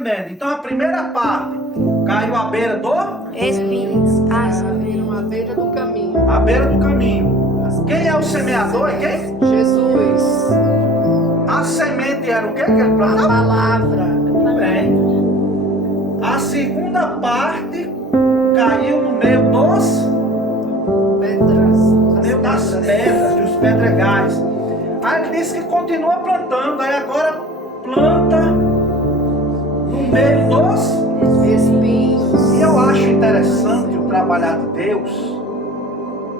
entendendo. Então a primeira parte caiu à beira do Espinhos. Caíram à beira do caminho. à beira do caminho. Quem é o semeador? É quem? Jesus. A semente era o quê que ele A plantava? palavra. Bem. A segunda parte caiu no meio dos Pedras. meio das pedras, dos pedregais. Aí ele disse que continua plantando, aí agora planta no meio dos. Espinhos. E eu acho interessante o trabalhar de Deus,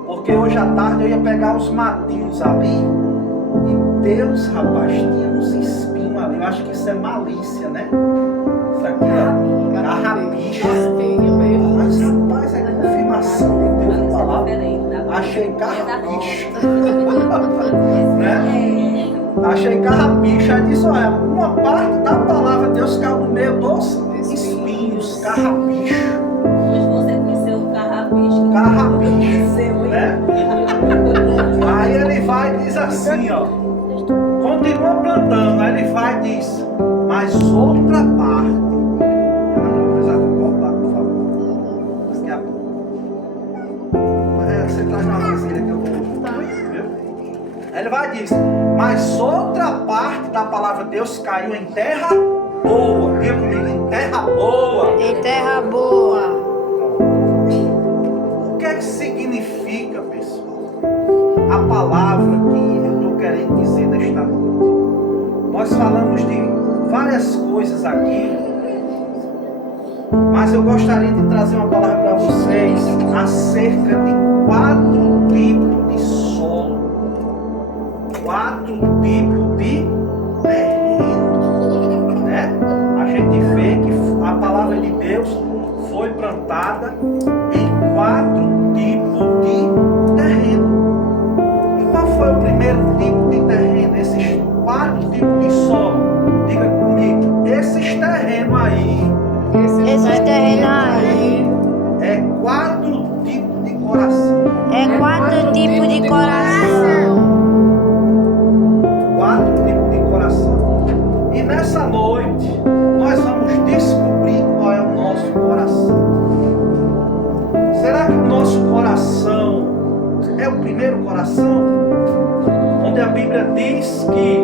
porque hoje à tarde eu ia pegar os matinhos ali, e Deus, rapaz, tinha uns espinhos ali. Eu acho que isso é malícia, né? Isso aqui é carrapicho. Espinho mesmo. Mas rapaz, é confirmação de Deus na palavra. Achei carrapicho. Né? Achei carrapicho. Aí disse, olha, uma parte da palavra de Deus caiu no meio dos espinhos, carrapicho. Hoje você conheceu o carrapicho. Carrapicho, né? Aí ele vai e diz assim, ó. Continua plantando. Aí ele vai e diz, mas outra parte. Eu não vou precisar voltar, por favor. Daqui a pouco. Você traz uma vasilha que eu vou. Viu? Aí ele vai e diz, mas outra parte da palavra de Deus caiu em terra boa. Diga comigo, em terra boa. Em terra boa. O que é que significa, pessoal, a palavra que eu estou querendo dizer nesta noite? Nós falamos de várias coisas aqui, mas eu gostaria de trazer uma palavra para vocês acerca de 4 tipos de solo, 4 tipos de terreno, né? A gente vê que a palavra de Deus foi plantada em 4 tipos de terreno. E qual foi o primeiro tipo de terreno? Esses 4 tipos de solo. Diga comigo, esses terrenos aí Esses terrenos aí é 4 tipos de coração. é 4 tipos de coração. 4 tipos de coração. E nessa noite nós vamos descobrir qual é o nosso coração. Será que o nosso coração é o primeiro coração? Onde a Bíblia diz que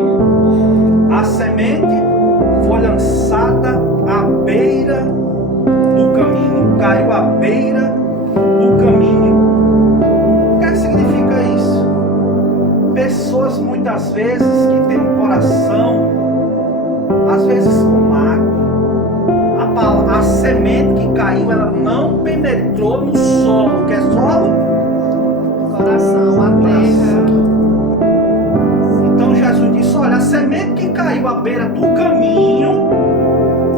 a semente foi lançada à beira do caminho, caiu à beira do caminho. O que significa isso? Pessoas muitas vezes que têm um coração, às vezes com mágoa. A semente que caiu, ela não penetrou no solo. Que é solo? Coração, a terra. Então Jesus disse, olha, a semente que caiu à beira do caminho,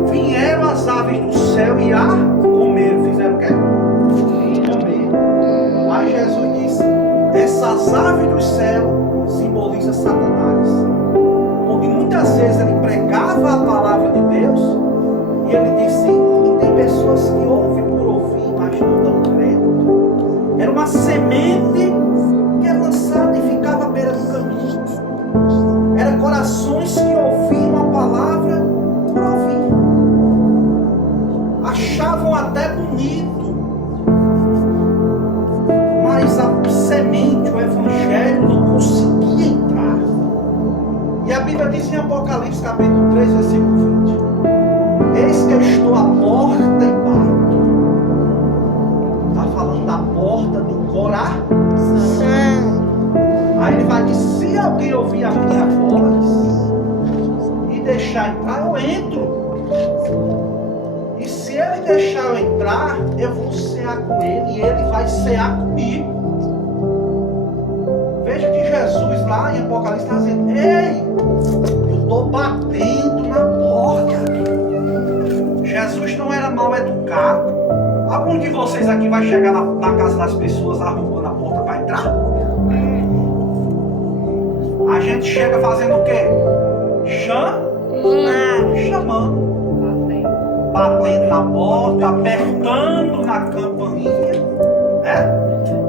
vieram as aves do céu e a comeram. Fizeram o quê? Comer. Aí Jesus disse, essas aves do céu simbolizam Satanás. Onde muitas vezes ele pregava a palavra de Deus, e ele disse, e tem pessoas que ouvem por ouvir, mas não dão crédito. Era uma semente que era lançada e ficava à beira do caminho. Era corações que ouviam a palavra por ouvir. Achavam até bonito. Mas a semente, o evangelho, não conseguia entrar. E a Bíblia diz em Apocalipse capítulo 3, versículo 20. Eis que eu estou à porta e bato. Está falando da porta do coração. Aí ele vai dizer, se alguém ouvir a minha voz e deixar entrar, eu entro. E se ele deixar eu entrar, eu vou cear com ele e ele vai cear comigo. Veja que Jesus lá em Apocalipse está dizendo, ei, eu estou batendo na porta. Jesus não era mal educado. Algum de vocês aqui vai chegar na casa das pessoas arrombando a porta para entrar? A gente chega fazendo o quê? Chamando. Batendo na porta, apertando na campainha. Né?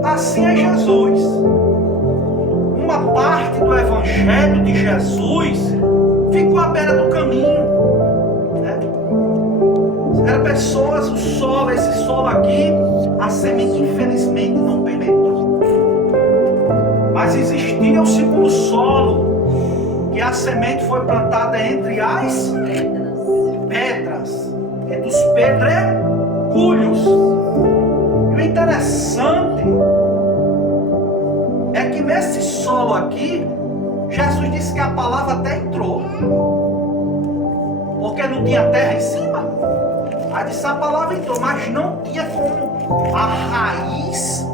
Assim é Jesus. Uma parte do evangelho de Jesus ficou à beira do caminho. Né? Olha, pessoas, o solo, esse solo aqui, a semente infelizmente não penetrou. Mas existia o segundo solo, que a semente foi plantada entre as pedras, entre os pedregulhos. E o interessante é que nesse solo aqui, Jesus disse que a palavra até entrou, porque não tinha terra em cima. Aí disse a palavra entrou, mas não tinha como a raiz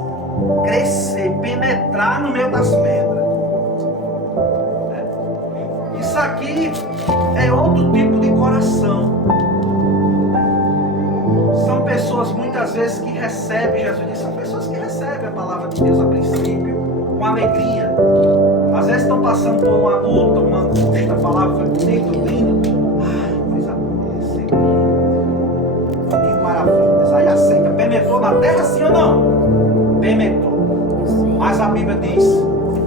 crescer, penetrar no meio das pedras. Isso aqui é outro tipo de coração. São pessoas muitas vezes que recebem, Jesus disse, são pessoas que recebem a palavra de Deus a princípio com alegria. Às vezes estão passando por uma luta, uma angústia, a palavra foi bonita, lindo. Ai, coisa boa, que maravilhas. Aí aceita. Penetrou na terra, sim ou não? Penetrou. Mas a Bíblia diz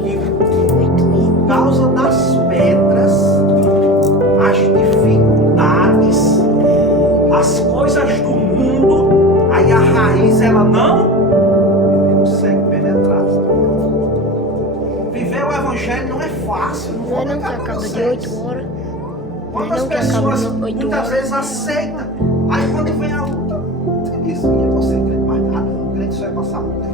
que por causa das pedras, as dificuldades, as coisas do mundo, aí a raiz ela não consegue penetrar. Viver o evangelho não é fácil. Não é não que acaba de 8 horas. Quantas Não que acaba pessoas de 8 muitas horas. vezes aceitam, aí quando vem a luta, você diz, e você crente mais nada, crente só é passar luta.